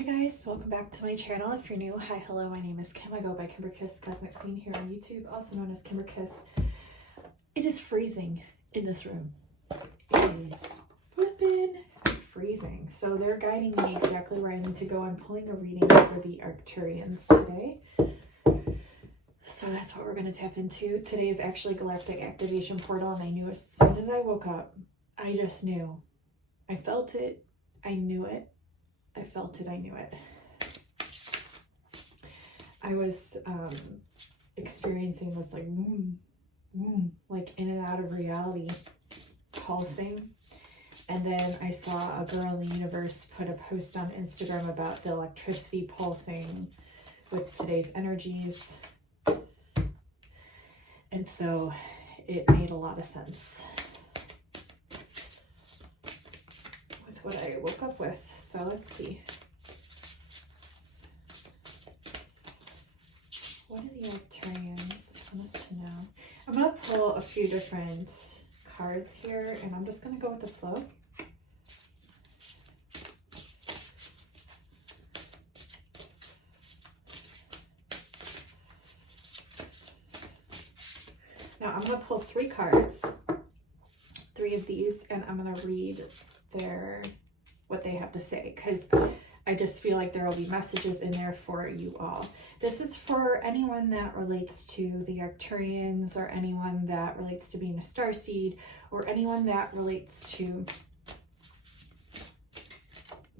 Hi guys, welcome back to my channel. If you're new, hi, hello, my name is Kim. I go by Kimberkiss, Cosmic Queen here on YouTube, also known as Kimberkiss. It is freezing in this room. It is flipping freezing. So they're guiding me exactly where I need to go. I'm pulling a reading for the Arcturians today. So that's what we're going to tap into. Today is actually Galactic Activation Portal, and I knew as soon as I woke up, I just knew. I felt it. I knew it. I felt it. I knew it. I was experiencing this like like in and out of reality pulsing. And then I saw a girl in the universe put a post on Instagram about the electricity pulsing with today's energies. And so it made a lot of sense with what I woke up with. So let's see. What do the Arcturians want us to know? I'm going to pull a few different cards here, and I'm just going to go with the flow. Now I'm going to pull 3 cards, 3 of these, and I'm going to read what they have to say, because I just feel like there will be messages in there for you all. This is for anyone that relates to the Arcturians, or anyone that relates to being a starseed, or anyone that relates to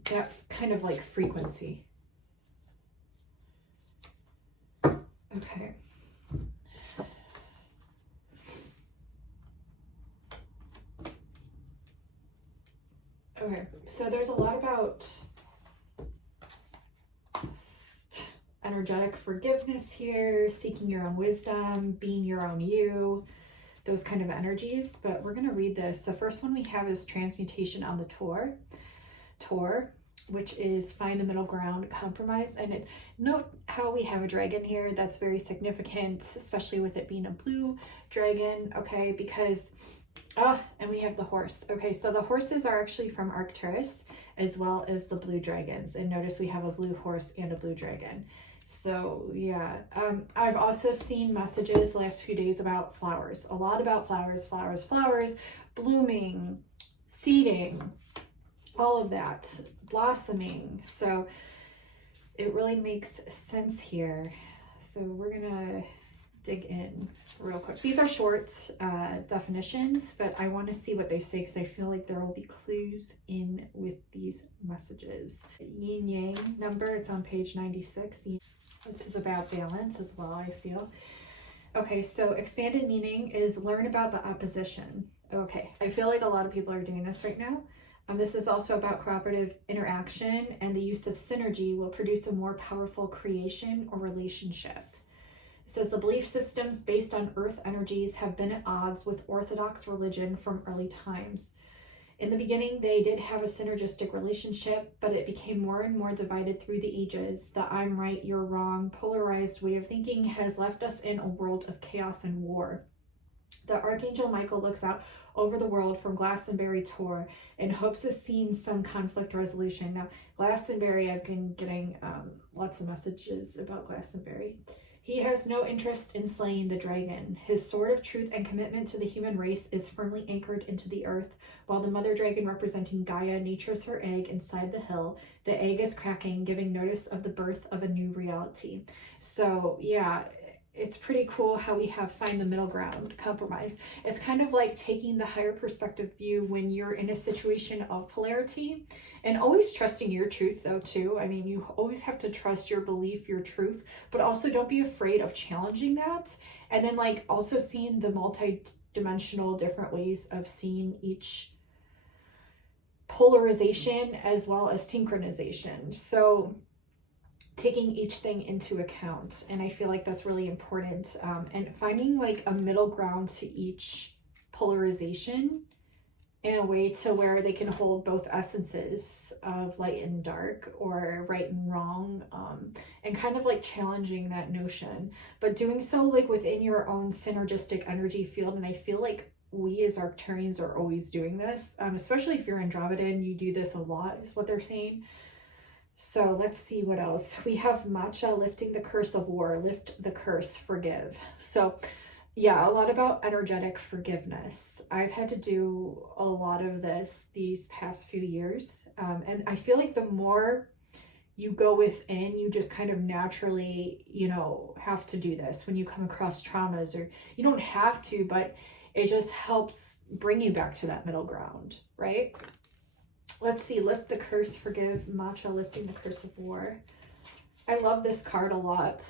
that kind of like frequency. Okay. Okay, so there's a lot about energetic forgiveness here, seeking your own wisdom, being your own you, those kind of energies. But we're going to read this. The first one we have is transmutation on the Tor, which is find the middle ground, compromise. And note how we have a dragon here. That's very significant, especially with it being a blue dragon. Okay, because and we have the horse. Okay, so the horses are actually from Arcturus, as well as the blue dragons. And notice we have a blue horse and a blue dragon. So yeah, I've also seen messages the last few days about flowers. A lot about flowers, blooming, seeding, all of that, blossoming. So it really makes sense here. So we're gonna dig in real quick. These are short definitions, but I want to see what they say, because I feel like there will be clues in with these messages. Yin Yang number, it's on page 96. This is about balance as well, I feel. Okay, so expanded meaning is learn about the opposition. Okay, I feel like a lot of people are doing this right now. This is also about cooperative interaction, and the use of synergy will produce a more powerful creation or relationship. It says the belief systems based on earth energies have been at odds with Orthodox religion from early times. In the beginning, they did have a synergistic relationship, but it became more and more divided through the ages. The I'm right, you're wrong, polarized way of thinking has left us in a world of chaos and war. The Archangel Michael looks out over the world from Glastonbury Tor in hopes of seeing some conflict resolution. Now, Glastonbury, I've been getting lots of messages about Glastonbury. He has no interest in slaying the dragon. His sword of truth and commitment to the human race is firmly anchored into the earth, while the mother dragon representing Gaia natures her egg inside the hill. The egg is cracking, giving notice of the birth of a new reality. So yeah, it's pretty cool how we have find the middle ground, compromise. It's kind of like taking the higher perspective view when you're in a situation of polarity, and always trusting your truth though too. I mean, you always have to trust your belief, your truth, but also don't be afraid of challenging that. And then like also seeing the multi-dimensional different ways of seeing each polarization as well as synchronization. So taking each thing into account, and I feel like that's really important, and finding like a middle ground to each polarization in a way to where they can hold both essences of light and dark, or right and wrong, and kind of like challenging that notion, but doing so like within your own synergistic energy field. And I feel like we as Arcturians are always doing this, especially if you're Andromedan, you do this a lot, is what they're saying. So let's see what else. We have matcha, lifting the curse of war, lift the curse, forgive. So yeah, a lot about energetic forgiveness. I've had to do a lot of this these past few years. And I feel like the more you go within, you just kind of naturally, you know, have to do this when you come across traumas, or you don't have to, but it just helps bring you back to that middle ground, right? Let's see, lift the curse, forgive, matcha, lifting the curse of war. I love this card a lot.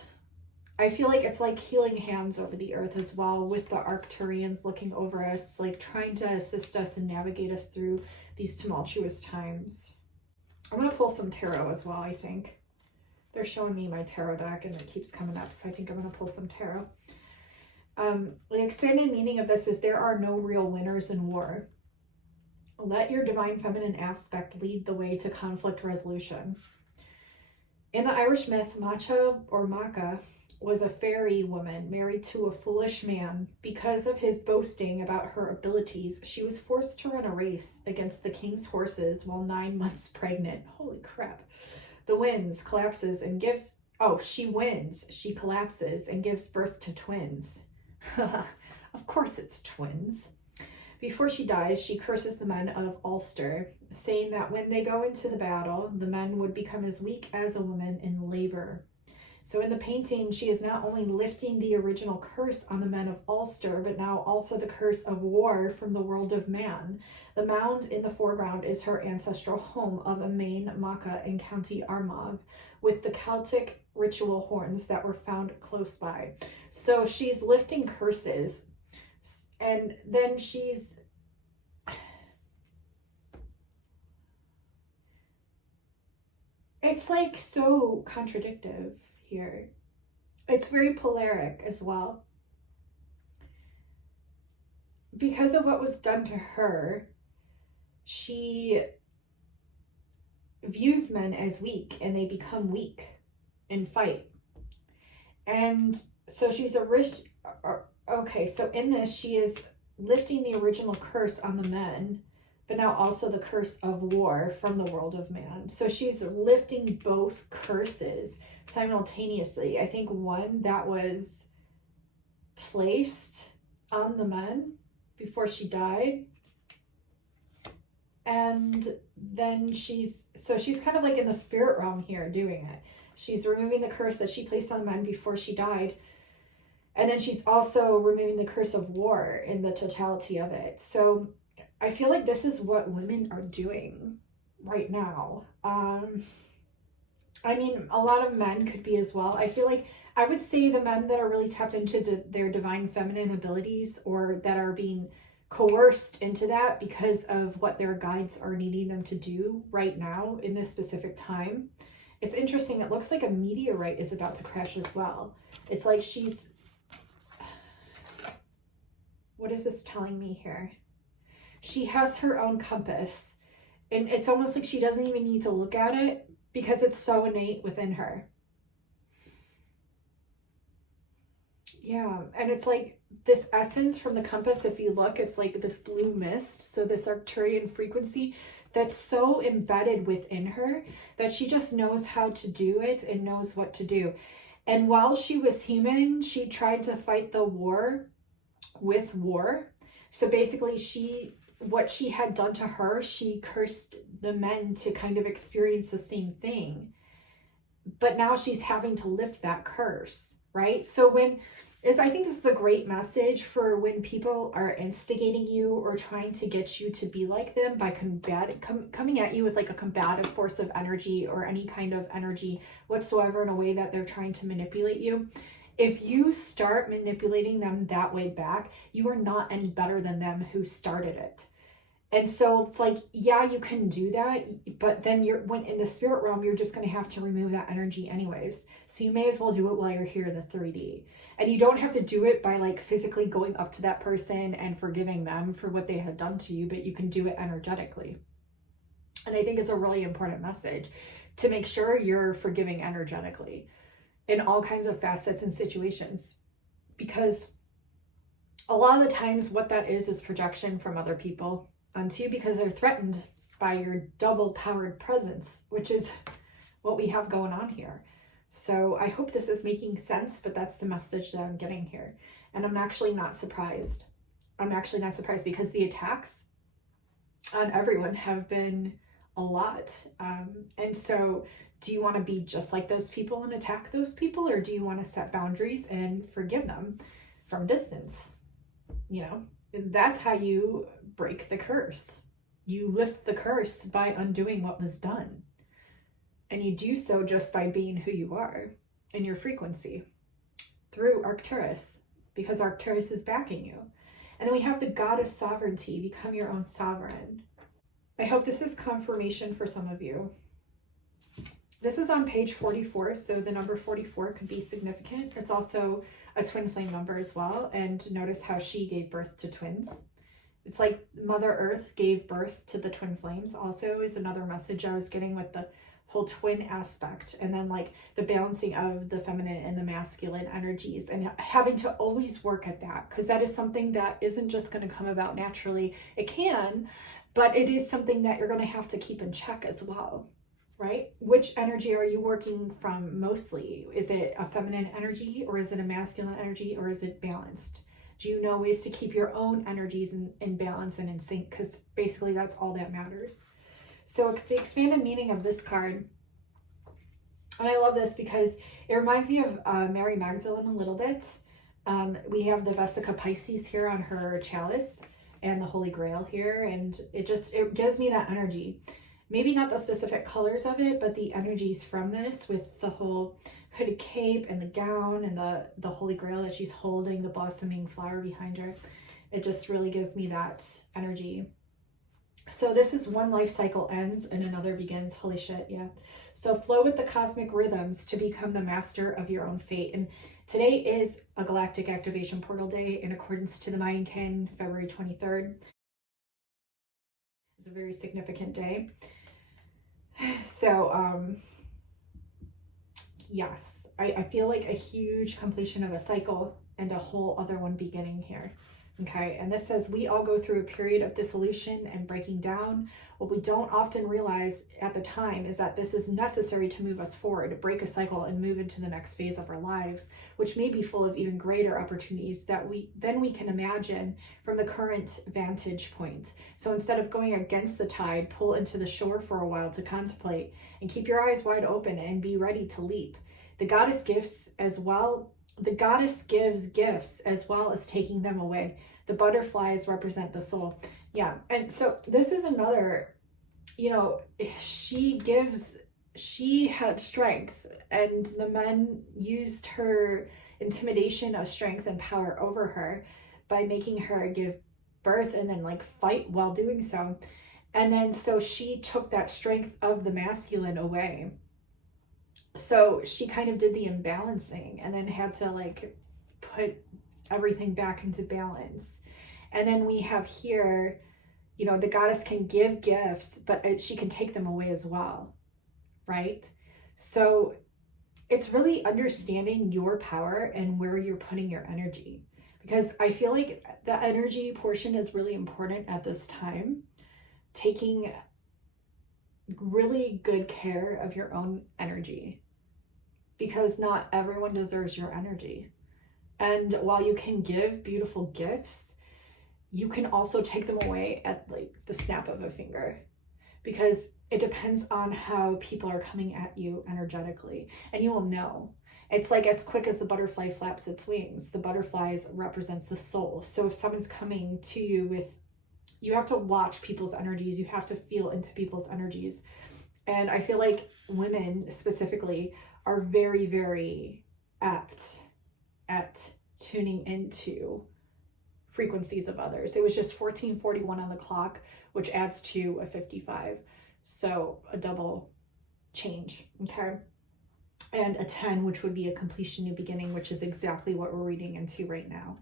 I feel like it's like healing hands over the earth as well, with the Arcturians looking over us, like trying to assist us and navigate us through these tumultuous times. I'm going to pull some tarot as well, I think. They're showing me my tarot deck and it keeps coming up, so I think I'm going to pull some tarot. The expanded meaning of this is there are no real winners in war. Let your divine feminine aspect lead the way to conflict resolution. In the Irish myth, Macha or Macha was a fairy woman married to a foolish man. Because of his boasting about her abilities, she was forced to run a race against the king's horses while 9 months pregnant. Holy crap. She wins, she collapses and gives birth to twins. Of course it's twins. Before she dies, she curses the men of Ulster, saying that when they go into the battle, the men would become as weak as a woman in labor. So in the painting, she is not only lifting the original curse on the men of Ulster, but now also the curse of war from the world of man. The mound in the foreground is her ancestral home of Amain Macha in County Armagh, with the Celtic ritual horns that were found close by. So she's lifting curses, and then it's like so contradictive here. It's very polaric as well. Because of what was done to her, she views men as weak, and they become weak and fight. And so she's a risk. Okay, so in this, she is lifting the original curse on the men, but now also the curse of war from the world of man. So she's lifting both curses simultaneously. I think one that was placed on the men before she died. And then she's kind of like in the spirit realm here doing it. She's removing the curse that she placed on the men before she died. And then she's also removing the curse of war in the totality of it. So I feel like this is what women are doing right now. I mean, a lot of men could be as well. I feel like I would say the men that are really tapped into their divine feminine abilities, or that are being coerced into that because of what their guides are needing them to do right now in this specific time. It's interesting. It looks like a meteorite is about to crash as well. It's like she's... What is this telling me here? She has her own compass, and it's almost like she doesn't even need to look at it because it's so innate within her. Yeah, and it's like this essence from the compass, if you look, it's like this blue mist. So this Arcturian frequency that's so embedded within her that she just knows how to do it and knows what to do. And while she was human, she tried to fight the war with war. So basically what she had done to her, she cursed the men to kind of experience the same thing. But now she's having to lift that curse, right? So I think this is a great message for when people are instigating you or trying to get you to be like them by coming at you with like a combative force of energy or any kind of energy whatsoever in a way that they're trying to manipulate you. If you start manipulating them that way back, you are not any better than them who started it. And so it's like, yeah, you can do that, but then when in the spirit realm, you're just going to have to remove that energy anyways. So you may as well do it while you're here in the 3D. And you don't have to do it by like physically going up to that person and forgiving them for what they had done to you, but you can do it energetically. And I think it's a really important message to make sure you're forgiving energetically in all kinds of facets and situations, because a lot of the times what that is projection from other people onto you because they're threatened by your double powered presence, which is what we have going on here. So I hope this is making sense, but that's the message that I'm getting here. And I'm actually not surprised. I'm actually not surprised because the attacks on everyone have been a lot. And so do you want to be just like those people and attack those people, or do you want to set boundaries and forgive them from distance? You know, that's how you break the curse. You lift the curse by undoing what was done. And you do so just by being who you are in your frequency through Arcturus, because Arcturus is backing you. And then we have the goddess sovereignty, become your own sovereign. I hope this is confirmation for some of you. This is on page 44, so the number 44 could be significant. It's also a twin flame number as well. And notice how she gave birth to twins. It's like Mother Earth gave birth to the twin flames also is another message I was getting with the whole twin aspect, and then like the balancing of the feminine and the masculine energies, and having to always work at that, because that is something that isn't just going to come about naturally. It can, but it is something that you're going to have to keep in check as well, right? Which energy are you working from mostly? Is it a feminine energy, or is it a masculine energy, or is it balanced? Do you know ways to keep your own energies in balance and in sync? Because basically that's all that matters. So the expanded meaning of this card, and I love this because it reminds me of Mary Magdalene a little bit. We have the Vesica Pisces here on her chalice and the Holy Grail here, and it gives me that energy. Maybe not the specific colors of it, but the energies from this, with the whole hooded cape and the gown and the Holy Grail that she's holding, the blossoming flower behind her. It just really gives me that energy. So this is one life cycle ends and another begins. Holy shit, yeah. So flow with the cosmic rhythms to become the master of your own fate. And today is a galactic activation portal day in accordance to the Mayan Kin, February 23rd. It's a very significant day. So, yes, I feel like a huge completion of a cycle and a whole other one beginning here. Okay, and this says we all go through a period of dissolution and breaking down. What we don't often realize at the time is that this is necessary to move us forward, to break a cycle and move into the next phase of our lives, which may be full of even greater opportunities that we can imagine from the current vantage point. So instead of going against the tide, pull into the shore for a while to contemplate and keep your eyes wide open and be ready to leap. The goddess gifts as well. The goddess gives gifts as well as taking them away. The butterflies represent the soul. Yeah. And so this is another, you know, she had strength, and the men used her intimidation of strength and power over her by making her give birth and then like fight while doing so. And then so she took that strength of the masculine away. So she kind of did the imbalancing and then had to like put everything back into balance. And then we have here, you know, the goddess can give gifts, but she can take them away as well, right? So it's really understanding your power and where you're putting your energy, because I feel like the energy portion is really important at this time. Taking really good care of your own energy, because not everyone deserves your energy. And while you can give beautiful gifts, you can also take them away at like the snap of a finger, because it depends on how people are coming at you energetically, and you will know. It's like as quick as the butterfly flaps its wings, the butterflies represents the soul. So if someone's coming to you with, you have to watch people's energies, you have to feel into people's energies. And I feel like women specifically are very, very apt at tuning into frequencies of others. It was just 1441 on the clock, which adds to a 55. So a double change, okay? And a 10, which would be a completion, new beginning, which is exactly what we're reading into right now.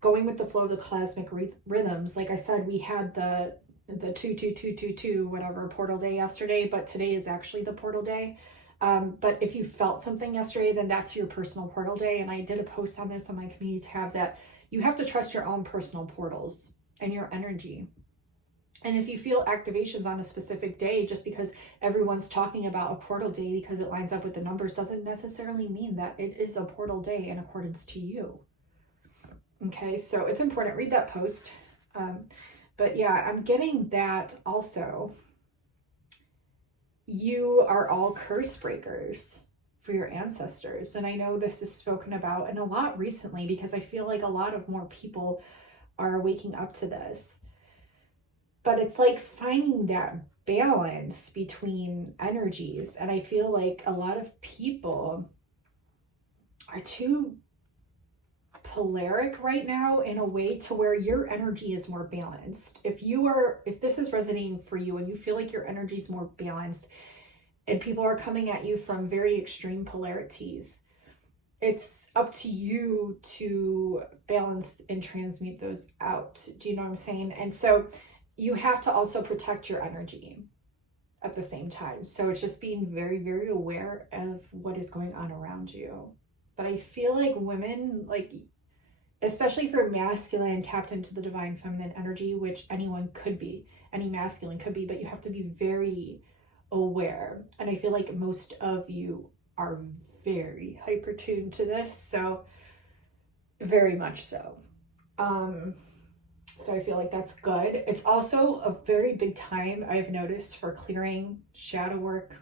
Going with the flow of the cosmic rhythms, like I said, we had the 22222 whatever portal day yesterday, but today is actually the portal day. But if you felt something yesterday, then that's your personal portal day. And I did a post on this on my community tab that you have to trust your own personal portals and your energy. And if you feel activations on a specific day, just because everyone's talking about a portal day because it lines up with the numbers, doesn't necessarily mean that it is a portal day in accordance to you. Okay, so it's important. Read that post. But yeah, I'm getting that also. You are all curse breakers for your ancestors. And I know this is spoken about and a lot recently, because I feel like a lot of more people are waking up to this. But it's like finding that balance between energies. And I feel like a lot of people are too polaric right now in a way to where your energy is more balanced. If this is resonating for you and you feel like your energy is more balanced and people are coming at you from very extreme polarities, it's up to you to balance and transmute those out. Do you know what I'm saying? And so you have to also protect your energy at the same time. So it's just being very, very aware of what is going on around you. But I feel like women, like, especially if you're masculine, tapped into the divine feminine energy, which anyone could be, any masculine could be, but you have to be very aware. And I feel like most of you are very hyper tuned to this. So very much so. So I feel like that's good. It's also a very big time, I've noticed, for clearing, shadow work,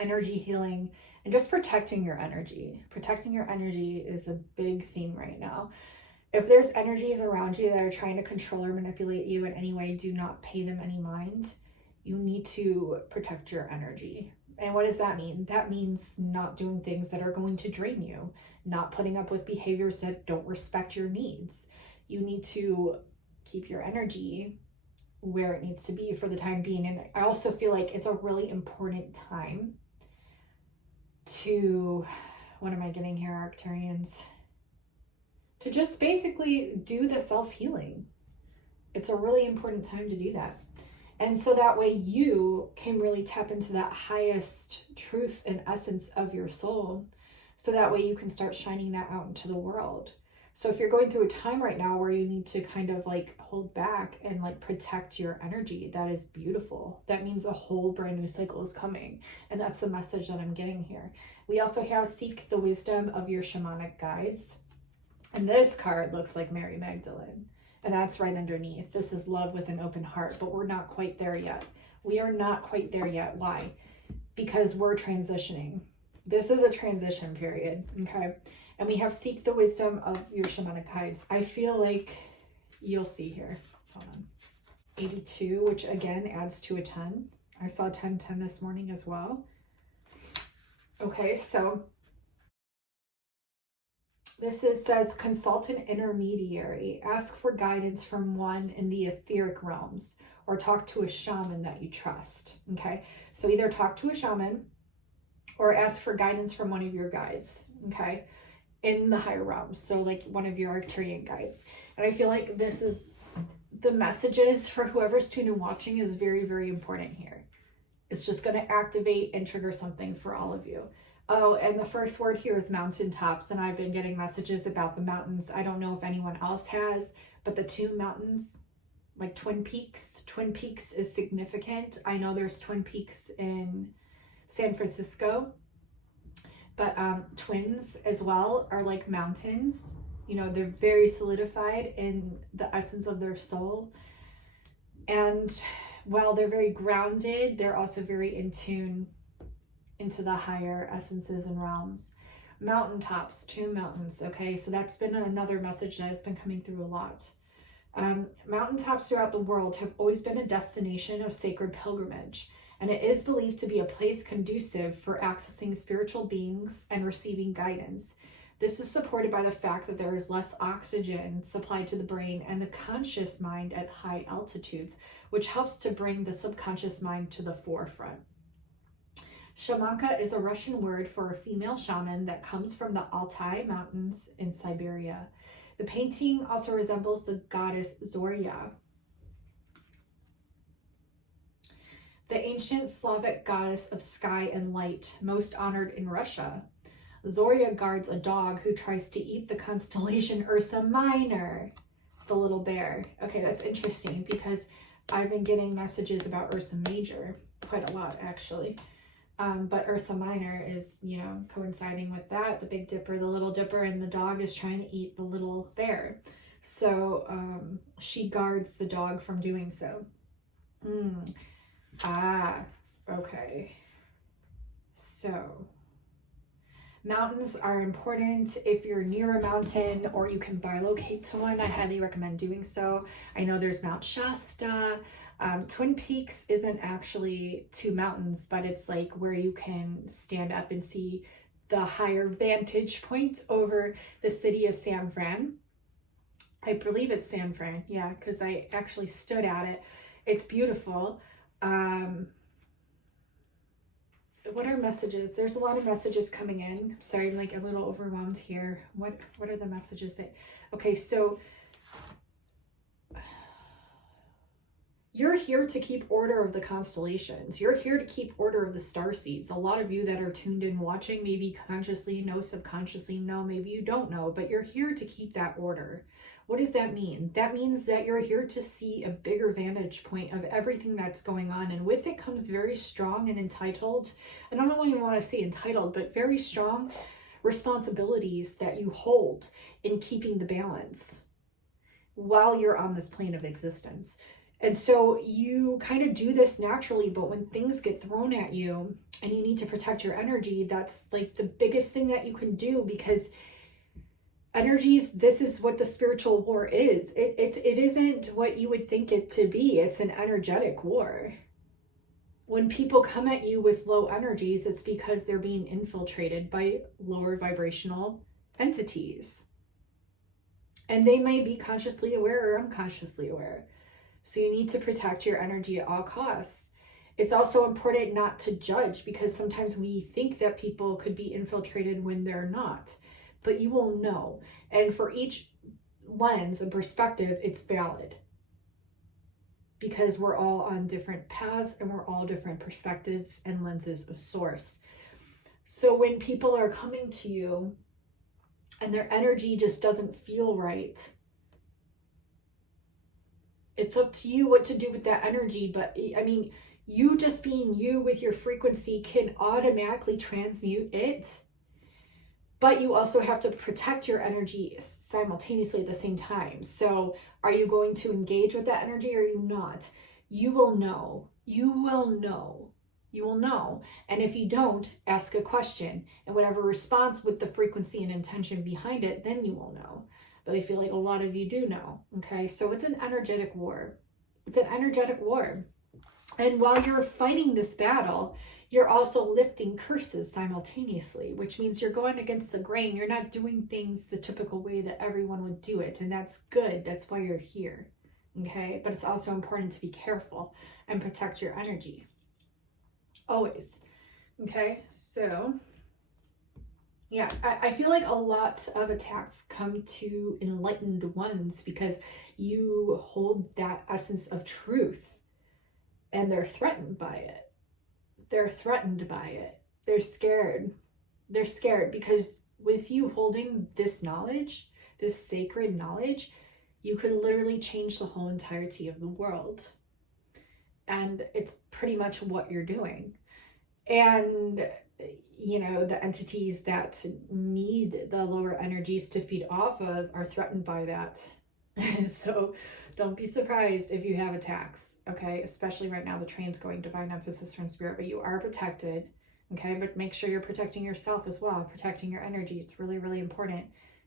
energy healing, and just protecting your energy. Protecting your energy is a big theme right now. If there's energies around you that are trying to control or manipulate you in any way, do not pay them any mind. You need to protect your energy. And what does that mean? That means not doing things that are going to drain you, not putting up with behaviors that don't respect your needs. You need to keep your energy where it needs to be for the time being. And I also feel like it's a really important time to, what am I getting here, Arcturians? To just basically do the self-healing. It's a really important time to do that. And so that way you can really tap into that highest truth and essence of your soul. So that way you can start shining that out into the world. So if you're going through a time right now where you need to kind of like hold back and like protect your energy, that is beautiful. That means a whole brand new cycle is coming. And that's the message that I'm getting here. We also have seek the wisdom of your shamanic guides. And this card looks like Mary Magdalene. And that's right underneath. This is love with an open heart, but we're not quite there yet. We are not quite there yet. Why? Because we're transitioning. This is a transition period, okay? And we have seek the wisdom of your shamanic guides. I feel like you'll see here. Hold on. 82, which again adds to a 10. I saw 1010 this morning as well. Okay, so this says consult an intermediary. Ask for guidance from one in the etheric realms, or talk to a shaman that you trust. Okay, so either talk to a shaman or ask for guidance from one of your guides. Okay, in the higher realms, so like one of your Arcturian guides. And I feel like this is the messages for whoever's tuned and watching is very, very important here. It's just going to activate and trigger something for all of you. Oh, and the first word here is mountaintops, and I've been getting messages about the mountains. I don't know if anyone else has, but the two mountains, like Twin Peaks. Twin Peaks is significant. I know there's Twin Peaks in San Francisco, but twins as well are like mountains. You know, they're very solidified in the essence of their soul. And while they're very grounded, they're also very in tune into the higher essences and realms. Mountaintops, two mountains. Okay, so that's been another message that has been coming through a lot. Mountaintops throughout the world have always been a destination of sacred pilgrimage, and it is believed to be a place conducive for accessing spiritual beings and receiving guidance. This is supported by the fact that there is less oxygen supplied to the brain and the conscious mind at high altitudes, which helps to bring the subconscious mind to the forefront. Shamanka is a Russian word for a female shaman that comes from the Altai Mountains in Siberia. The painting also resembles the goddess Zorya, the ancient Slavic goddess of sky and light, most honored in Russia. Zorya guards a dog who tries to eat the constellation Ursa Minor, the little bear. Okay, that's interesting because I've been getting messages about Ursa Major quite a lot, actually. But Ursa Minor is, you know, coinciding with that. The Big Dipper, the Little Dipper, and the dog is trying to eat the little bear. So she guards the dog from doing so. Okay. So mountains are important. If you're near a mountain or you can bilocate to one, I highly recommend doing so. I know there's Mount Shasta. Twin Peaks isn't actually two mountains, but it's like where you can stand up and see the higher vantage point over the city of San Fran. I believe it's San Fran, yeah, because I actually stood at it. It's beautiful. What are messages? There's a lot of messages coming in. Sorry, I'm like a little overwhelmed here. What are the messages that... Okay, so you're here to keep order of the constellations. You're here to keep order of the star seeds. A lot of you that are tuned in watching, maybe consciously know, subconsciously know, maybe you don't know, but you're here to keep that order. What does that mean? That means that you're here to see a bigger vantage point of everything that's going on. And with it comes very strong and entitled, and I don't only want to say entitled, but very strong responsibilities that you hold in keeping the balance while you're on this plane of existence. And so you kind of do this naturally, but when things get thrown at you and you need to protect your energy, that's like the biggest thing that you can do, because energies, this is what the spiritual war is. It isn't what you would think it to be. It's an energetic war. When people come at you with low energies, it's because they're being infiltrated by lower vibrational entities. And they may be consciously aware or unconsciously aware. So you need to protect your energy at all costs. It's also important not to judge, because sometimes we think that people could be infiltrated when they're not. But you will know. And for each lens and perspective, it's valid. Because we're all on different paths and we're all different perspectives and lenses of source. So when people are coming to you and their energy just doesn't feel right, it's up to you what to do with that energy. But I mean, you just being you with your frequency can automatically transmute it. But you also have to protect your energy simultaneously at the same time. So are you going to engage with that energy or are you not? You will know. You will know. You will know. And if you don't, ask a question. And whatever response with the frequency and intention behind it, then you will know. But I feel like a lot of you do know. Okay, so it's an energetic war. It's an energetic war. And while you're fighting this battle, you're also lifting curses simultaneously, which means you're going against the grain. You're not doing things the typical way that everyone would do it. And that's good. That's why you're here. Okay, but it's also important to be careful and protect your energy. Always. Okay, so... yeah, I feel like a lot of attacks come to enlightened ones because you hold that essence of truth and they're threatened by it. They're threatened by it. They're scared. They're scared because with you holding this knowledge, this sacred knowledge, you could literally change the whole entirety of the world. And it's pretty much what you're doing. And you know, the entities that need the lower energies to feed off of are threatened by that. So don't be surprised if you have attacks, okay? Especially right now, the train's going divine emphasis from spirit, but you are protected, okay? But make sure you're protecting yourself as well, protecting your energy. It's really, really important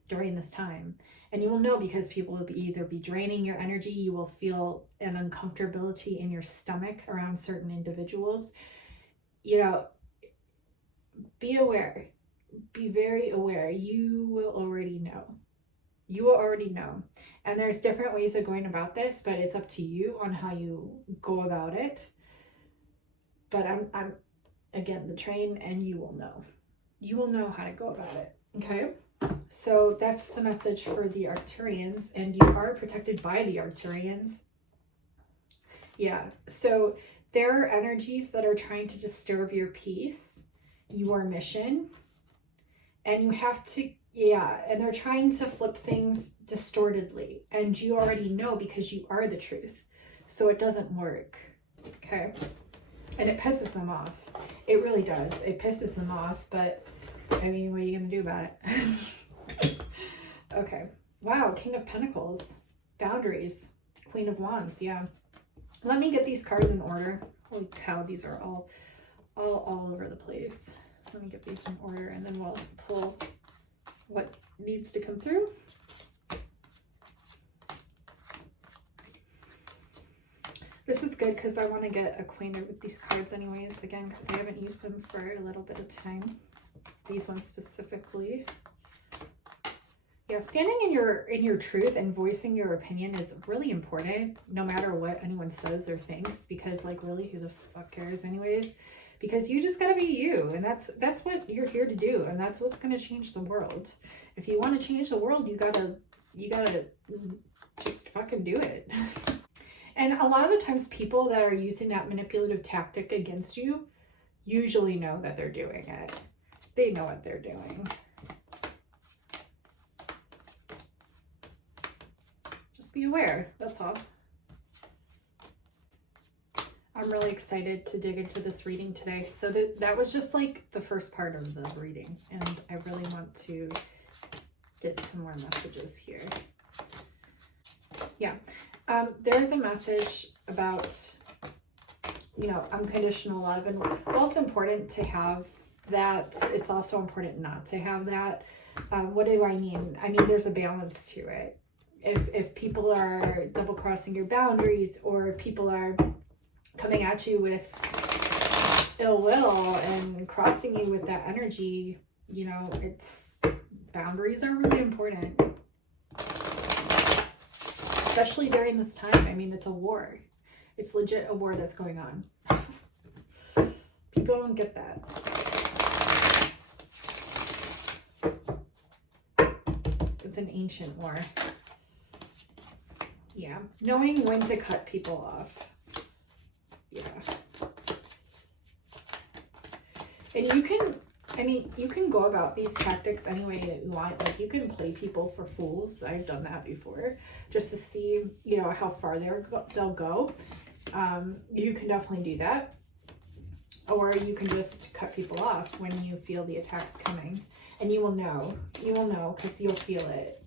during this time. And you will know because people will either be draining your energy, you will feel an uncomfortability in your stomach around certain individuals. You know, be aware, be very aware. You will already know. You will already know. And there's different ways of going about this, but it's up to you on how you go about it. But I'm again, the train, and you will know. You will know how to go about it. Okay? So that's the message for the Arcturians, and you are protected by the Arcturians. Yeah. So there are energies that are trying to disturb your peace, your mission, and you have to, and they're trying to flip things distortedly, and you already know because you are the truth. so it doesn't work. Okay. And it pisses them off. It really does. It pisses them off, but I mean, what are you going to do about it? Okay. Wow. King of Pentacles. Boundaries. Queen of Wands. Yeah. Let me get these cards in order. Holy cow, these are all over the place. Let me get these in order, and then we'll pull what needs to come through. This is good because I want to get acquainted with these cards anyways, again, because I haven't used them for a little bit of time. These ones specifically. Yeah, standing in your truth and voicing your opinion is really important, no matter what anyone says or thinks, because like, really, who the fuck cares anyways? Because you just gotta be you, and that's what you're here to do, and that's what's gonna change the world. If you want to change the world, you gotta just fucking do it. And a lot of the times people that are using that manipulative tactic against you usually know that they're doing it. They know what they're doing. Just be aware, that's all. I'm really excited to dig into this reading today. So that was just like the first part of the reading, and I really want to get some more messages here. Yeah. There's a message about, you know, unconditional love, and while it's important to have that, it's also important not to have that. What do I mean? I mean, there's a balance to it. If people are double crossing your boundaries, or people are coming at you with ill will and crossing you with that energy, you know, boundaries are really important. Especially during this time. I mean, it's a war. It's legit a war that's going on. People don't get that. It's an ancient war. Yeah. Knowing when to cut people off. Yeah. And you can, I mean, you can go about these tactics any way that you want. Like, you can play people for fools. I've done that before, just to see, you know, how far they'll go. You can definitely do that. Or you can just cut people off when you feel the attacks coming. And you will know. You will know because you'll feel it.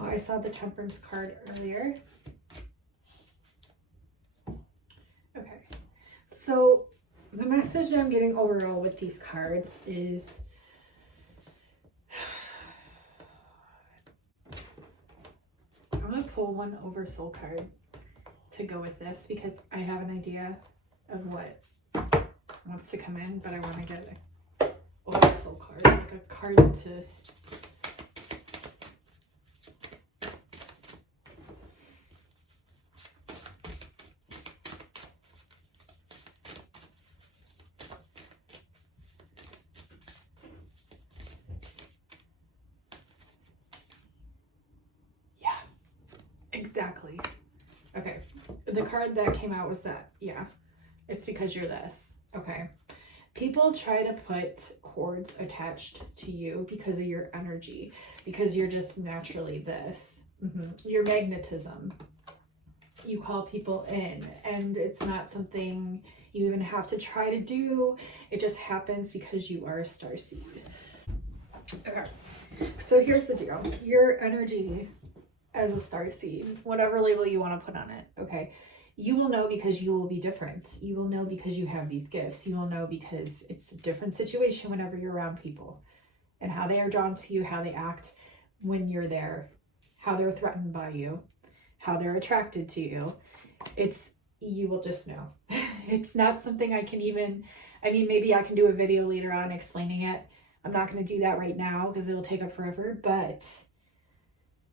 I saw the Temperance card earlier. Okay, so the message I'm getting overall with these cards is I'm going to pull one Oversoul card to go with this, because I have an idea of what wants to come in, but I want to get an Oversoul card, like a card to... Exactly. Okay. The card that came out was that, yeah, it's because you're this. Okay. People try to put cords attached to you because of your energy, because you're just naturally this. Your magnetism. You call people in, and it's not something you even have to try to do. It just happens because you are a starseed. Okay. So here's the deal. Your energy as a starseed, whatever label you want to put on it, okay, you will know because you will be different. You will know because you have these gifts. You will know because it's a different situation whenever you're around people, and how they are drawn to you, how they act when you're there, how they're threatened by you, how they're attracted to you. You will just know. It's not something I can even, I mean, maybe I can do a video later on explaining it. I'm not going to do that right now because it'll take up forever, but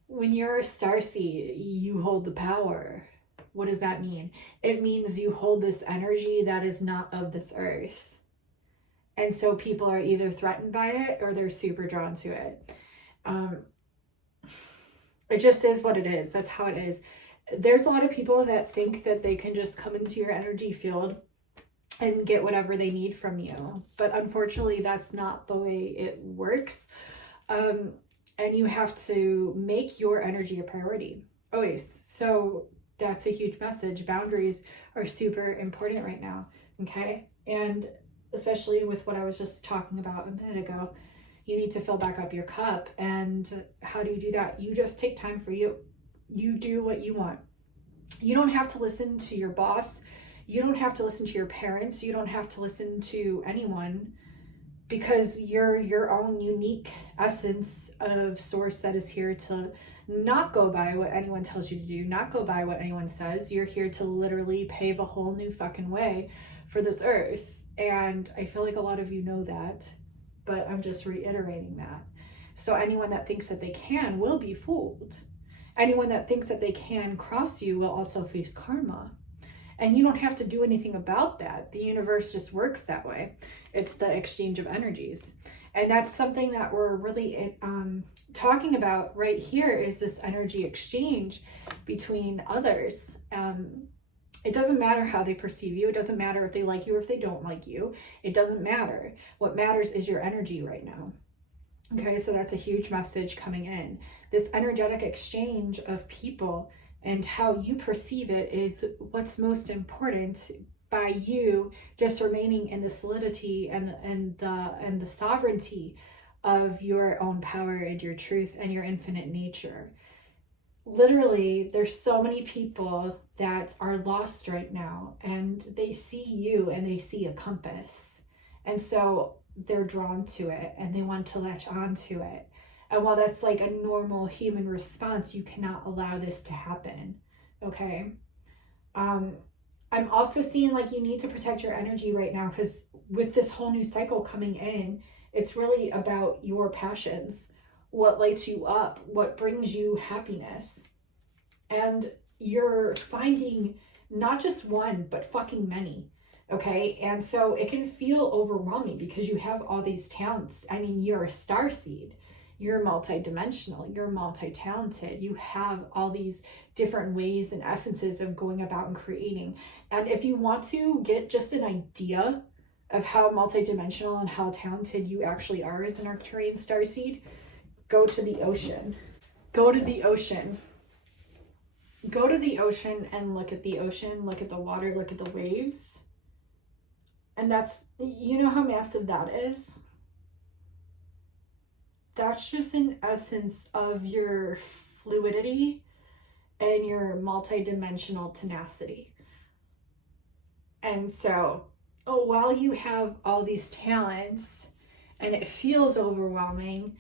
when you're a starseed, you hold the power. What does that mean? It means you hold this energy that is not of this earth. And so people are either threatened by it or they're super drawn to it. It just is what it is. That's how it is. There's a lot of people that think that they can just come into your energy field and get whatever they need from you. But unfortunately, that's not the way it works. And you have to make your energy a priority always. So that's a huge message. Boundaries are super important right now. Okay. And especially with what I was just talking about a minute ago, you need to fill back up your cup. And how do you do that? You just take time for you. You do what you want. You don't have to listen to your boss. You don't have to listen to your parents. You don't have to listen to anyone, because you're your own unique essence of source that is here to not go by what anyone tells you to do, not go by what anyone says. You're here to literally pave a whole new fucking way for this earth. And I feel like a lot of you know that, but I'm just reiterating that. So anyone that thinks that they can will be fooled. Anyone that thinks that they can cross you will also face karma. And you don't have to do anything about that. The universe just works that way. It's the exchange of energies. And that's something that we're really talking about right here, is this energy exchange between others. It doesn't matter how they perceive you. It doesn't matter if they like you or if they don't like you. It doesn't matter. What matters is your energy right now. Okay, so that's a huge message coming in. This energetic exchange of people and how you perceive it is what's most important, by you just remaining in the solidity and the sovereignty of your own power and your truth and your infinite nature. Literally, there's so many people that are lost right now, and they see you and they see a compass. And so they're drawn to it and they want to latch on to it. And while that's like a normal human response, you cannot allow this to happen. Okay. I'm also seeing like you need to protect your energy right now, because with this whole new cycle coming in, it's really about your passions, what lights you up, what brings you happiness. And you're finding not just one, but fucking many. Okay. And so it can feel overwhelming because you have all these talents. I mean, you're a starseed. You're multidimensional, you're multi-talented, you have all these different ways and essences of going about and creating. And if you want to get just an idea of how multidimensional and how talented you actually are as an Arcturian starseed, go to the ocean. Go to the ocean. Go to the ocean and look at the ocean, look at the water, look at the waves. And that's, you know how massive that is? That's just an essence of your fluidity and your multidimensional tenacity. And so, while you have all these talents and it feels overwhelming,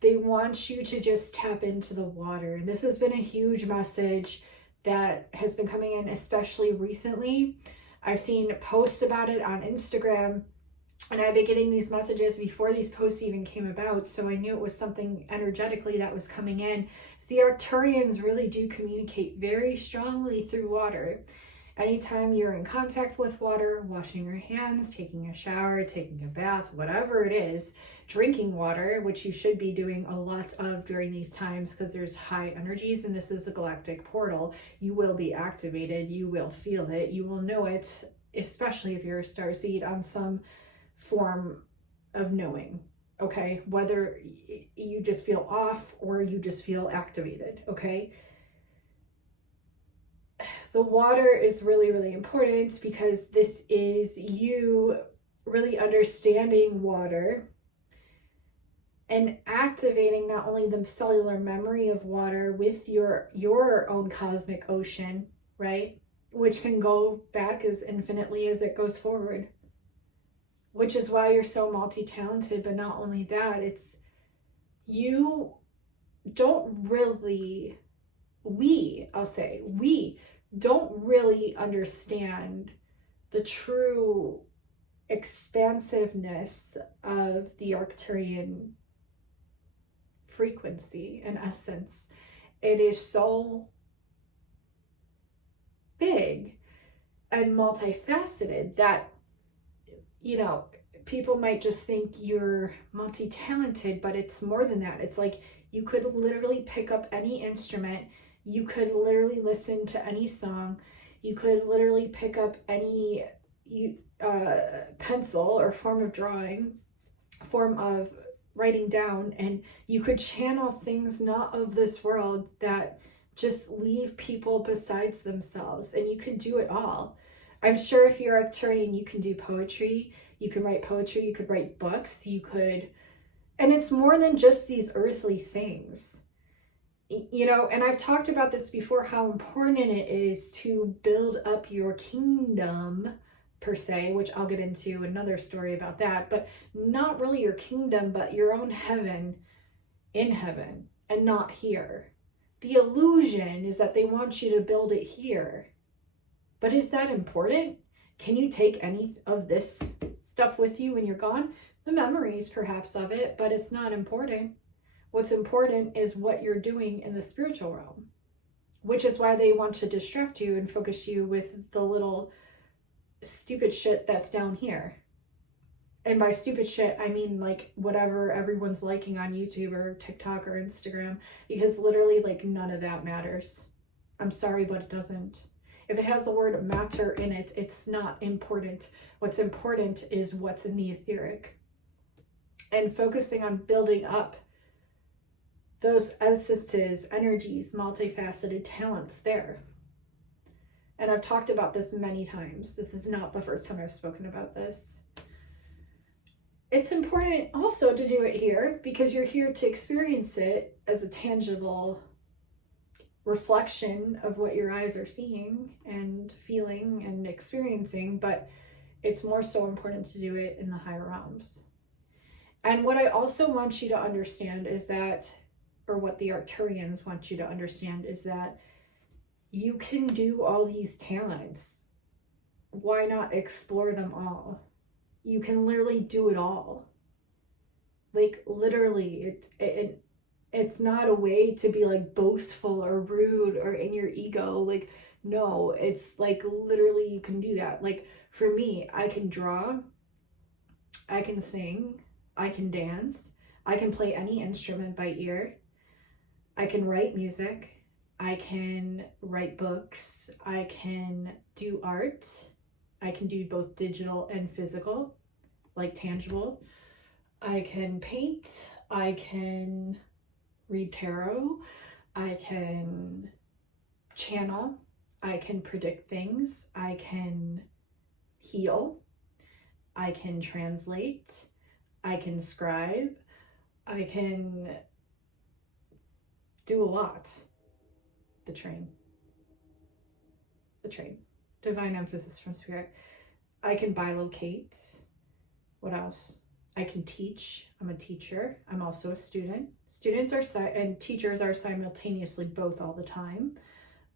they want you to just tap into the water. And this has been a huge message that has been coming in, especially recently. I've seen posts about it on Instagram. And I've been getting these messages before these posts even came about, so I knew it was something energetically that was coming in. So the Arcturians really do communicate very strongly through water. Anytime you're in contact with water, washing your hands, taking a shower, taking a bath, whatever it is, drinking water, which you should be doing a lot of during these times because there's high energies and this is a galactic portal, you will be activated, you will feel it, you will know it, especially if you're a starseed on some form of knowing, okay? Whether you just feel off or you just feel activated, okay? The water is really, really important because this is you really understanding water and activating not only the cellular memory of water with your own cosmic ocean, right? Which can go back as infinitely as it goes forward. Which is why you're so multi-talented, but not only that, it's you don't really, we don't really understand the true expansiveness of the Arcturian frequency and essence. It is so big and multifaceted that, you know, people might just think you're multi-talented, but it's more than that. It's like you could literally pick up any instrument. You could literally listen to any song. You could literally pick up any pencil or form of drawing, form of writing down, and you could channel things not of this world that just leave people besides themselves, and you can do it all. I'm sure if you're Arcturian, you can do poetry, you can write poetry, you could write books, you could, and it's more than just these earthly things. You know, and I've talked about this before, how important it is to build up your kingdom per se, which I'll get into another story about that, but not really your kingdom, but your own heaven in heaven and not here. The illusion is that they want you to build it here. But is that important? Can you take any of this stuff with you when you're gone? The memories perhaps of it, but it's not important. What's important is what you're doing in the spiritual realm, which is why they want to distract you and focus you with the little stupid shit that's down here. And by stupid shit, I mean like whatever everyone's liking on YouTube or TikTok or Instagram, because literally like none of that matters. I'm sorry, but it doesn't. If it has the word matter in it, it's not important. What's important is what's in the etheric. And focusing on building up those essences, energies, multifaceted talents there. And I've talked about this many times. This is not the first time I've spoken about this. It's important also to do it here because you're here to experience it as a tangible reflection of what your eyes are seeing and feeling and experiencing, but it's more so important to do it in the higher realms. And what I also want you to understand is that, or what the Arcturians want you to understand, is that you can do all these talents. Why not explore them all? You can literally do it all. Like literally, it's not a way to be like boastful or rude or in your ego. Like, no, it's like literally you can do that. Like for me, I can draw, I can sing, I can dance, I can play any instrument by ear, I can write music, I can write books, I can do art, I can do both digital and physical, like tangible. I can paint, I can read tarot, I can channel, I can predict things, I can heal, I can translate, I can scribe, I can do a lot. The train. Divine emphasis from spirit. I can bilocate. What else? I can teach. I'm a teacher. I'm also a student. Students are and teachers are simultaneously both all the time.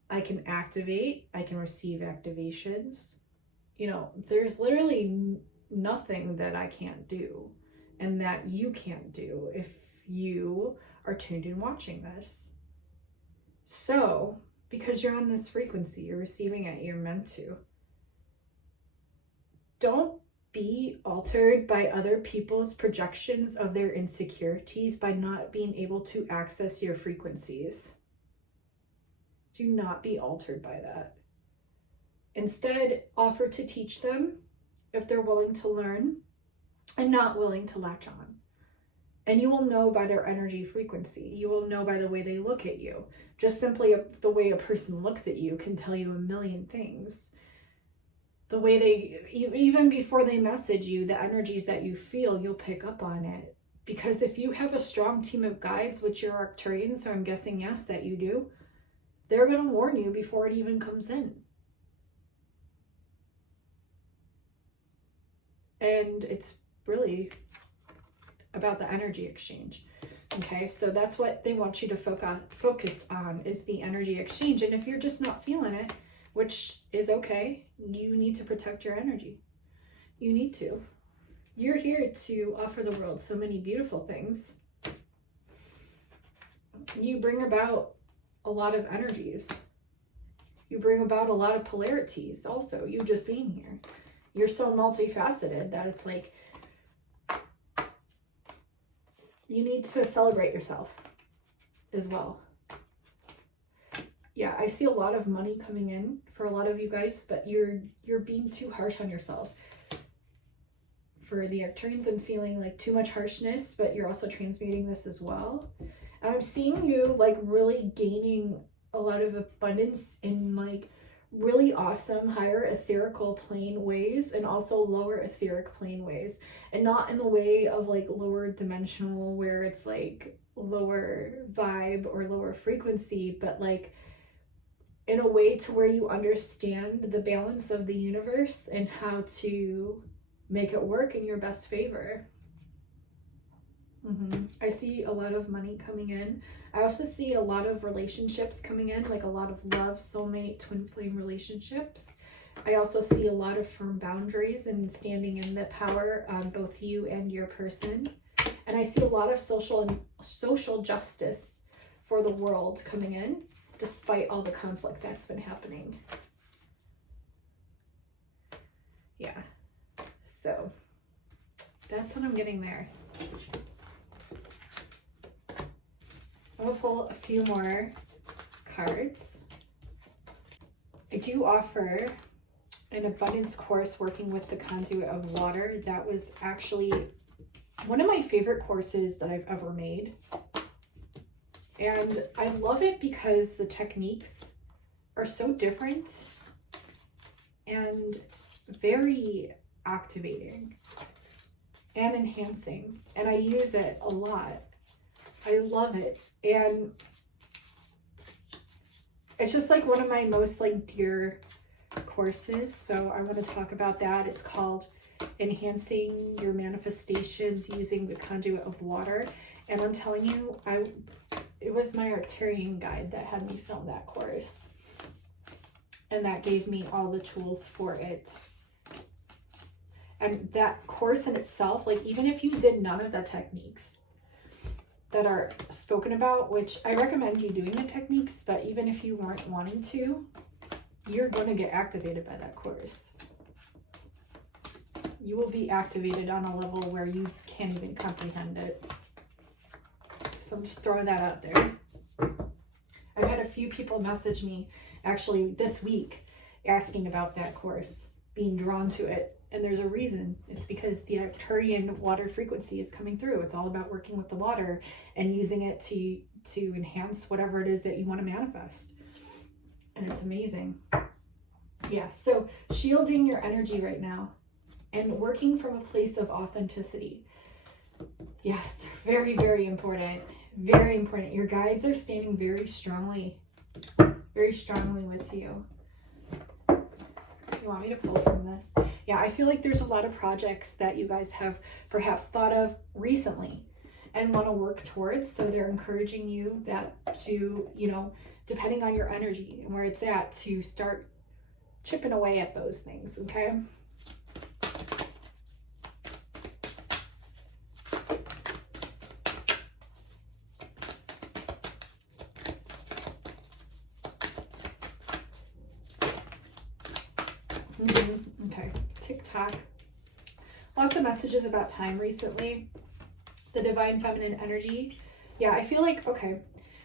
I can activate. I can receive activations. You know, there's literally nothing that I can't do and that you can't do if you are tuned in watching this. So, because you're on this frequency, you're receiving it, you're meant to. Don't be altered by other people's projections of their insecurities by not being able to access your frequencies. Do not be altered by that. Instead, offer to teach them if they're willing to learn and not willing to latch on. And you will know by their energy frequency. You will know by the way they look at you. Just simply the way a person looks at you can tell you a million things. The way they, even before they message you, the energies that you feel, you'll pick up on it. Because if you have a strong team of guides, which you're Arcturian, so I'm guessing yes that you do, they're going to warn you before it even comes in. And it's really about the energy exchange. Okay, so that's what they want you to focus on is the energy exchange. And if you're just not feeling it, which is okay, you need to protect your energy. You need to. You're here to offer the world so many beautiful things. You bring about a lot of energies. You bring about a lot of polarities also, you just being here. You're so multifaceted that it's like, you need to celebrate yourself as well. Yeah, I see a lot of money coming in for a lot of you guys, but you're being too harsh on yourselves. For the Arcturians, and feeling like too much harshness, but you're also transmuting this as well. And I'm seeing you like really gaining a lot of abundance in like really awesome higher etherical plane ways, and also lower etheric plane ways, and not in the way of like lower dimensional where it's like lower vibe or lower frequency, but like in a way to where you understand the balance of the universe and how to make it work in your best favor. I see a lot of money coming in. I also see a lot of relationships coming in, like a lot of love, soulmate, twin flame relationships. I also see a lot of firm boundaries and standing in the power on both you and your person. And I see a lot of social justice for the world coming in, despite all the conflict that's been happening. Yeah. So that's what I'm getting there. I'm going to pull a few more cards. I do offer an abundance course working with the conduit of water. That was actually one of my favorite courses that I've ever made. And I love it because the techniques are so different and very activating and enhancing. And I use it a lot. I love it. And it's just like one of my most like dear courses. So I want to talk about that. It's called Enhancing Your Manifestations Using the Conduit of Water. And I'm telling you, it was my Arcturian guide that had me film that course. And that gave me all the tools for it. And that course in itself, like even if you did none of the techniques that are spoken about, which I recommend you doing the techniques, but even if you weren't wanting to, you're going to get activated by that course. You will be activated on a level where you can't even comprehend it. So I'm just throwing that out there. I've had a few people message me actually this week asking about that course, being drawn to it. And there's a reason. It's because the Arcturian water frequency is coming through. It's all about working with the water and using it to enhance whatever it is that you want to manifest. And it's amazing. Yeah, so shielding your energy right now and working from a place of authenticity. Yes, very, very important. Very important. Your guides are standing very strongly with you. You want me to pull from this? Yeah, I feel like there's a lot of projects that you guys have perhaps thought of recently and want to work towards. So they're encouraging you that to, you know, depending on your energy and where it's at, to start chipping away at those things, okay? Okay, TikTok. Lots of messages about time recently. The divine feminine energy. Yeah, I feel like, okay,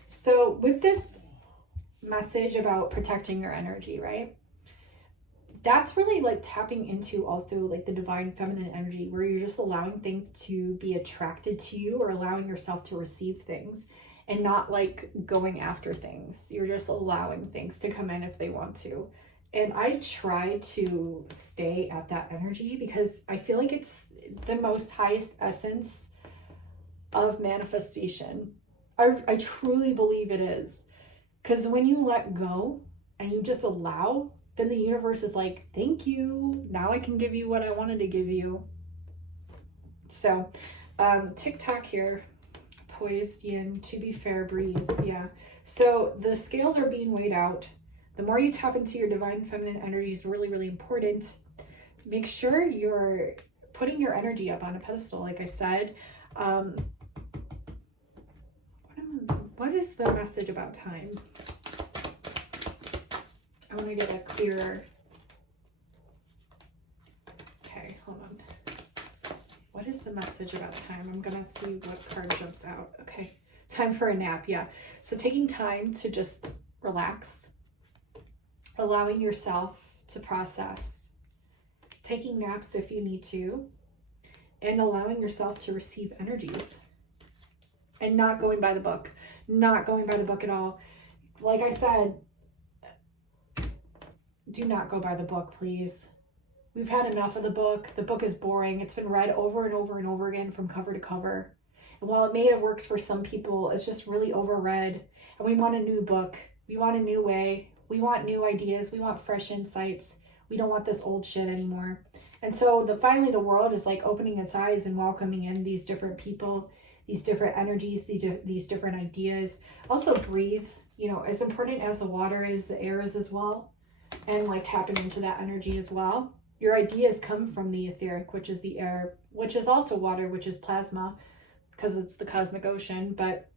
so with this message about protecting your energy, right? That's really like tapping into also like the divine feminine energy, where you're just allowing things to be attracted to you, or allowing yourself to receive things and not like going after things. You're just allowing things to come in if they want to. And I try to stay at that energy because I feel like it's the most highest essence of manifestation. I truly believe it is. Because when you let go and you just allow, then the universe is like, thank you. Now I can give you what I wanted to give you. So, TikTok here. Poised, yin, to be fair, breathe. Yeah. So the scales are being weighed out. The more you tap into your divine feminine energy is really, really important. Make sure you're putting your energy up on a pedestal, like I said. What is the message about time? I want to get a clearer. Okay, hold on. What What is the message about time? I'm gonna see what card jumps out. Okay, time for a nap. Yeah, so taking time to just relax, allowing yourself to process, taking naps if you need to, and allowing yourself to receive energies, and not going by the book, not going by the book at all. Like I said, do not go by the book, please. We've had enough of the book. The book is boring. It's been read over and over and over again from cover to cover. And while it may have worked for some people, it's just really overread. And we want a new book. We want a new way. We want new ideas. We want fresh insights. We don't want this old shit anymore. And so finally the world is like opening its eyes and welcoming in these different people, these different energies, these different ideas. Also breathe, you know, as important as the water is, the air is as well. And like tapping into that energy as well. Your ideas come from the etheric, which is the air, which is also water, which is plasma, because it's the cosmic ocean. But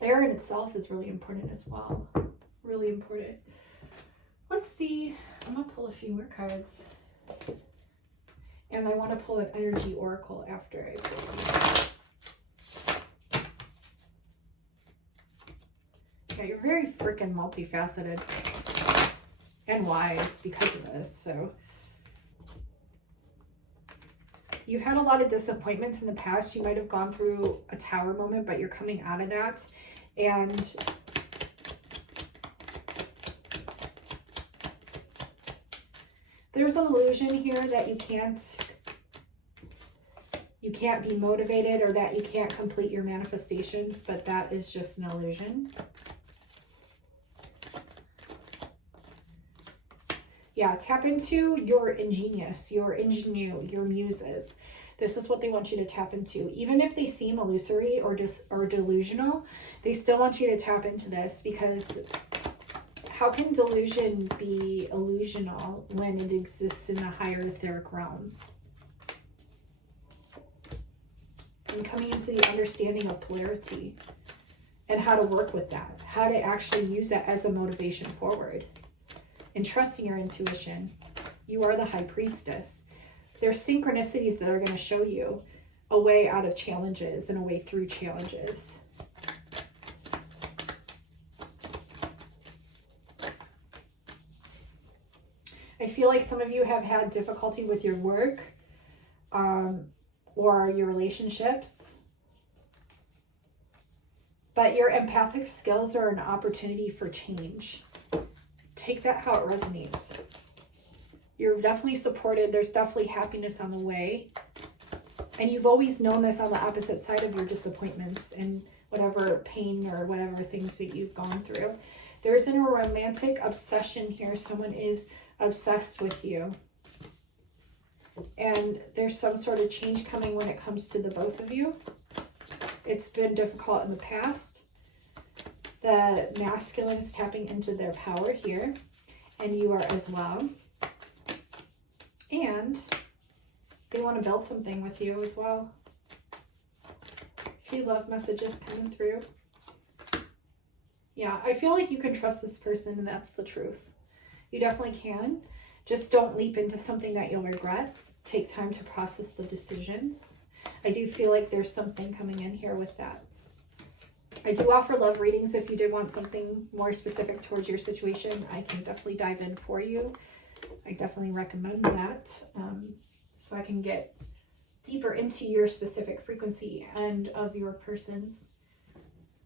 air in itself is really important as well. Really important. Let's see. I'm going to pull a few more cards. And I want to pull an energy oracle after I pull these. Okay, you're very freaking multifaceted and wise because of this. So you've had a lot of disappointments in the past. You might have gone through a tower moment, but you're coming out of that. And there's an illusion here that you can't be motivated, or that you can't complete your manifestations, but that is just an illusion. Yeah, tap into your ingenious, your ingenue, your muses. This is what they want you to tap into. Even if they seem illusory or delusional, they still want you to tap into this, because how can delusion be illusional when it exists in a higher etheric realm? And coming into the understanding of polarity and how to work with that, how to actually use that as a motivation forward. And trusting your intuition. You are the high priestess. There's synchronicities that are going to show you a way out of challenges and a way through challenges. I feel like some of you have had difficulty with your work or your relationships. But your empathic skills are an opportunity for change. Take that how it resonates. You're definitely supported. There's definitely happiness on the way. And you've always known this on the opposite side of your disappointments and whatever pain or whatever things that you've gone through. There's a romantic obsession here. Someone is obsessed with you. And there's some sort of change coming when it comes to the both of you. It's been difficult in the past. The masculine is tapping into their power here, and you are as well. And they want to build something with you as well. A few love messages coming through. Yeah, I feel like you can trust this person, and that's the truth. You definitely can. Just don't leap into something that you'll regret. Take time to process the decisions. I do feel like there's something coming in here with that. I do offer love readings. If you did want something more specific towards your situation, I can definitely dive in for you. I definitely recommend that, so I can get deeper into your specific frequency and of your person's.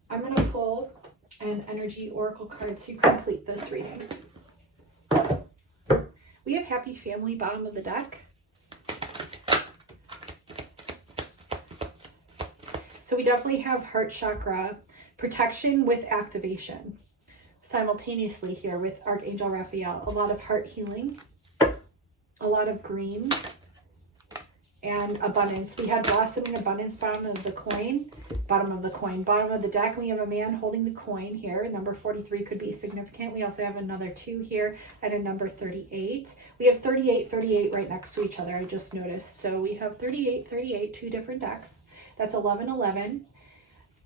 I'm going to pull an energy oracle card to complete this reading. We have happy family, bottom of the deck. So we definitely have heart chakra protection with activation simultaneously here with Archangel Raphael. A lot of heart healing, a lot of green, and abundance. We have blossoming abundance, bottom of the coin, bottom of the deck. We have a man holding the coin here. Number 43 could be significant. We also have another 2 here and a number 38. We have 38, 38 right next to each other, I just noticed. So we have 38, 38, 2 different decks. That's 11, 11.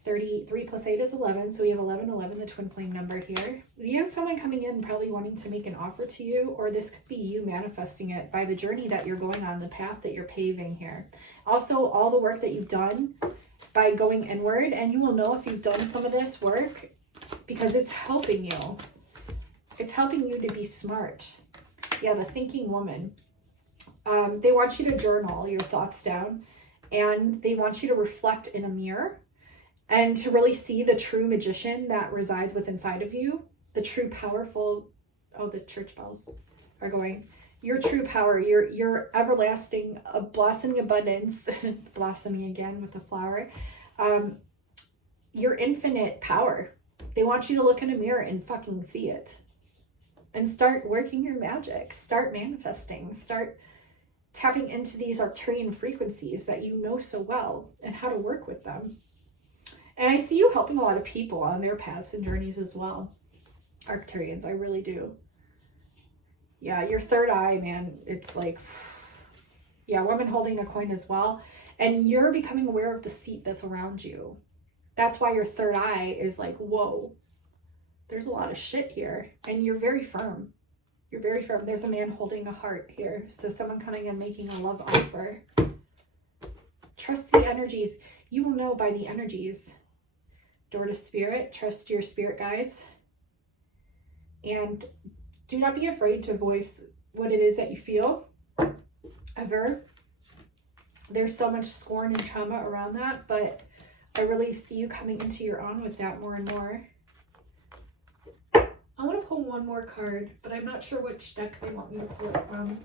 33 plus 8 is 11, so we have 1111, the twin flame number here. We have someone coming in probably wanting to make an offer to you, or this could be you manifesting it by the journey that you're going on, the path that you're paving here. Also, all the work that you've done by going inward, and you will know if you've done some of this work because it's helping you. It's helping you to be smart. Yeah, the thinking woman. They want you to journal your thoughts down, and they want you to reflect in a mirror and to really see the true magician that resides within inside of you, the true powerful, oh, the church bells are going, your true power, your everlasting blossoming abundance, blossoming again with the flower, your infinite power. They want you to look in a mirror and fucking see it and start working your magic, start manifesting, start tapping into these Arcturian frequencies that you know so well and how to work with them. And I see you helping a lot of people on their paths and journeys as well. Arcturians, I really do. Yeah, your third eye, man, it's like, yeah, woman holding a coin as well. And you're becoming aware of the seat that's around you. That's why your third eye is like, whoa, there's a lot of shit here. And you're very firm. You're very firm. There's a man holding a heart here. So someone coming and making a love offer. Trust the energies. You will know by the energies. Door to spirit. Trust your spirit guides. And do not be afraid to voice what it is that you feel. Ever. There's so much scorn and trauma around that. But I really see you coming into your own with that more and more. I want to pull one more card, but I'm not sure which deck they want me to pull it from.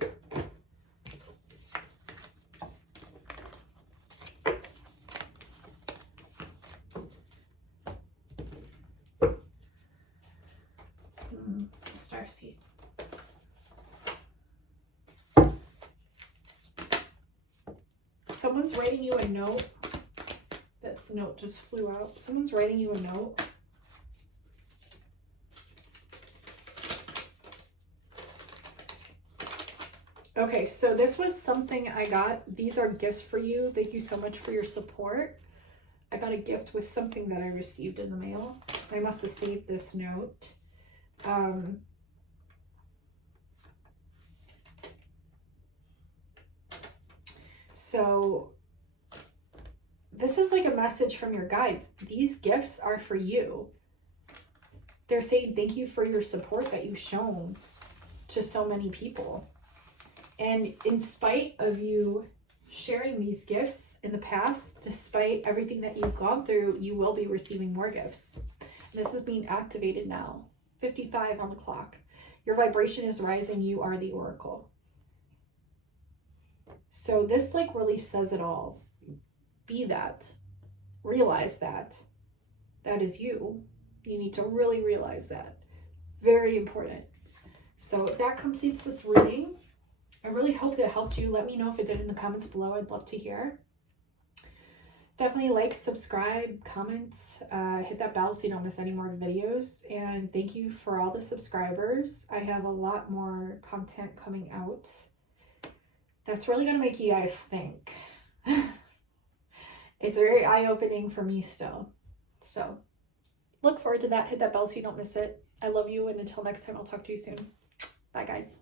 Starseed. Someone's writing you a note. This note just flew out. Someone's writing you a note. Okay, so this was something I got. These are gifts for you. Thank you so much for your support. I got a gift with something that I received in the mail. I must have saved this note. So this is like a message from your guides. These gifts are for you. They're saying thank you for your support that you've shown to so many people. And in spite of you sharing these gifts in the past, despite everything that you've gone through, you will be receiving more gifts. And this is being activated now. 55 on the clock. Your vibration is rising. You are the oracle. So this like really says it all. Be that. Realize that. That is you. You need to really realize that. Very important. So that completes this reading. I really hope that helped you. Let me know if it did in the comments below. I'd love to hear. Definitely like, subscribe, comment, hit that bell so you don't miss any more videos. And thank you for all the subscribers. I have a lot more content coming out. That's really going to make you guys think. It's very eye-opening for me still. So look forward to that. Hit that bell so you don't miss it. I love you. And until next time, I'll talk to you soon. Bye, guys.